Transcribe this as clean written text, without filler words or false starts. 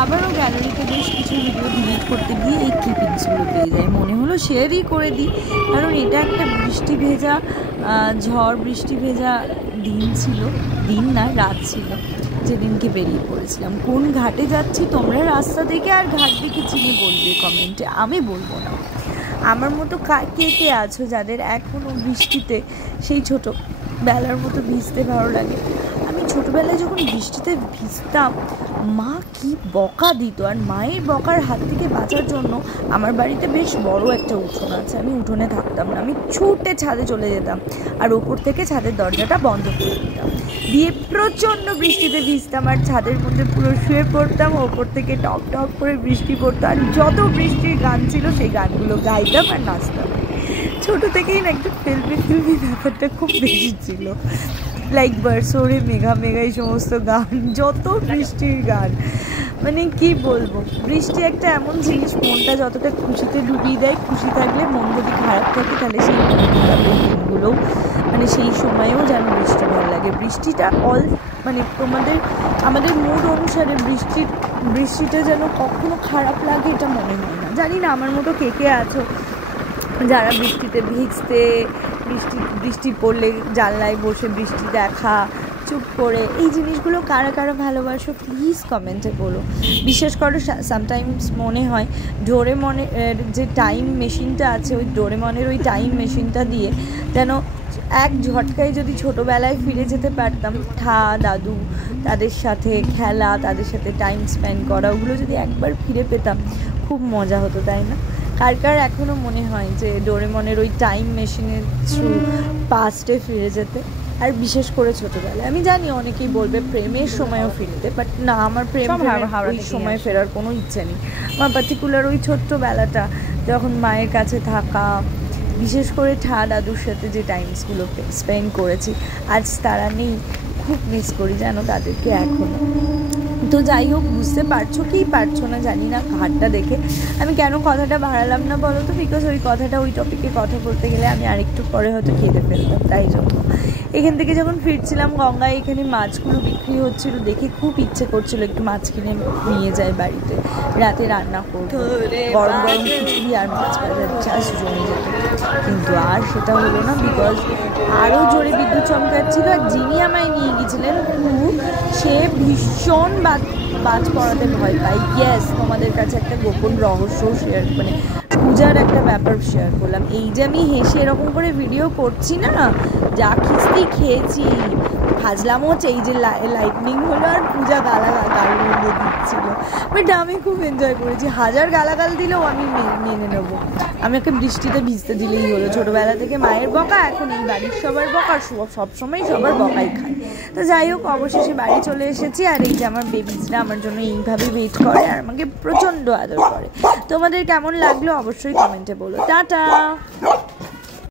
আবারও গ্যালারিতে বেশ কিছু ভিডিও ডিলিট করতে গিয়ে এই ক্লিপিংসগুলো পেয়ে যায়। মনে হলো শেয়ারই করে দিই, কারণ এটা একটা বৃষ্টি ভেজা ঝড় বৃষ্টি ভেজা দিন ছিল, দিন না রাত ছিল, যেদিনকে বেরিয়ে পড়েছিলাম। কোন ঘাটে যাচ্ছি তোমরা রাস্তা থেকে আর ঘাট দেখে চিনি বলবে কমেন্টে, আমি বলবো না। আমার মতো কে কে আছো যাদের এখনও বৃষ্টিতে সেই ছোটোবেলার মতো ভিজতে ভালো লাগে? আমি ছোটোবেলায় যখন বৃষ্টিতে ভিজতাম, মা কি বকা দিত, আর মায়ের বকার হাত থেকে বাঁচার জন্য আমার বাড়িতে বেশ বড় একটা উঠোন আছে, আমি উঠোনে থাকতাম না, আমি ছুটে ছাদে চলে যেতাম আর ওপর থেকে ছাদের দরজাটা বন্ধ করে দিতাম, দিয়ে প্রচণ্ড বৃষ্টিতে ভিজতাম আর ছাদের মধ্যে পুরো শুয়ে পড়তাম, ওপর থেকে টক টক করে বৃষ্টি পড়তো আর যত বৃষ্টির গান ছিল সেই গানগুলো গাইতাম আর নাচতাম। ছোটো থেকেই না একটু ফিল্মি ব্যাপারটা খুব বেশি ছিল, লাইক বারসোরে মেঘা মেঘা এই সমস্ত গান, যত বৃষ্টির গান, মানে কি বলবো। বৃষ্টি একটা এমন জিনিস, মনটা যতটা খুশিতে ডুবিয়ে দেয়, খুশি থাকলে মন যদি খারাপ থাকে তাহলে সেই দিনগুলো মানে সেই সময়েও যেন বৃষ্টি ভালো লাগে। বৃষ্টিটা মানে আমাদের মুড অনুসারে বৃষ্টিটা যেন কখনো খারাপ লাগে এটা মনে হয় না। জানি না আমার মতো কে কে আছো যারা বৃষ্টিতে ভিজতে, বৃষ্টি পড়লে জানলায় বসে বৃষ্টি দেখা, চুপ করে, এই জিনিসগুলো কারা কারা ভালোবাসো প্লিজ কমেন্টে বলো। বিশেষ করে সামটাইমস মনে হয় ডোরেমনের যে টাইম মেশিনটা আছে, ওই ডোরেমনের ওই টাইম মেশিনটা দিয়ে যেন এক ঝটকায় যদি ছোটোবেলায় ফিরে যেতে পারতাম, দাদু তাদের সাথে খেলা, তাদের সাথে টাইম স্পেন্ড করা, ওগুলো যদি একবার ফিরে পেতাম খুব মজা হতো, তাই না? কার কার এখনও মনে হয় যে ডোরেমনের ওই টাইম মেশিনের থ্রু পাস্টে ফিরে যেতে? আর বিশেষ করে ছোটোবেলায়, আমি জানি অনেকেই বলবে প্রেমের সময়ও ফিরতে, বাট না, আমার ওই সময় ফেরার কোনো ইচ্ছে নেই। আমার পার্টিকুলার ওই ছোট্টবেলাটা যখন মায়ের কাছে থাকা, বিশেষ করে দাদুর সাথে যে টাইমসগুলো স্পেন্ড করেছি, আজ তারা নেই, খুব মিস করি জানো তাদেরকে এখনও। তো যাই হোক, বুঝতে পারছো কি পারছো না জানি না ঘাটটা দেখে। আমি কেন কথাটা বাড়ালাম না বলো তো, বিকজ ওই কথাটা, ওই টপিকে কথা বলতে গেলে আমি আরেকটু পরে হয়তো কেঁদে ফেলতাম, তাই জন্য। এখান থেকে যখন ফিরছিলাম গঙ্গায়, এখানে মাছগুলো বিক্রি হচ্ছিলো দেখে খুব ইচ্ছে করছিল একটু মাছ কিনে নিয়ে যায় বাড়িতে, রাতে রান্না করবো, গরম গরম খিচুড়ি আর মাছ ভাজার চাষ জমে যেত। কিন্তু আর সেটা হলো না, বিকজ আরও জোরে বিদ্যুৎ চমকাচ্ছিল, আর যিনি আমায় নিয়ে গিয়েছিলেন সে ভীষণ বাজ পড়াতে ভয় পাই। ইয়েস, তোমাদের কাছে একটা গোপন রহস্য শেয়ার, মানে পূজার একটা ব্যাপার শেয়ার করলাম। এই যে আমি হেসে এরকম করে ভিডিও করছি না, যা খিস্তি খেয়েছি, হাজলামও হচ্ছে, এই যে লাইটনিং হলো আর পূজা গালাগাল দিচ্ছিল, বাট আমি খুব এনজয় করেছি। হাজার গালাগাল দিলেও আমি মেনে নেবো, আমাকে বৃষ্টিতে ভিজতে দিলেই হলো। ছোটোবেলা থেকে মায়ের বকা, এখন এই বাড়ির সবার বকা, সবসময় সবার বকাই খায়। তো যাই হোক, অবশেষে বাড়ি চলে এসেছি, আর এই যে আমার বেবিজরা আমার জন্য এইভাবে ওয়েট করে আর আমাকে প্রচণ্ড আদর করে। তোমাদের কেমন লাগলো অবশ্যই কমেন্টে বলো। টাটা।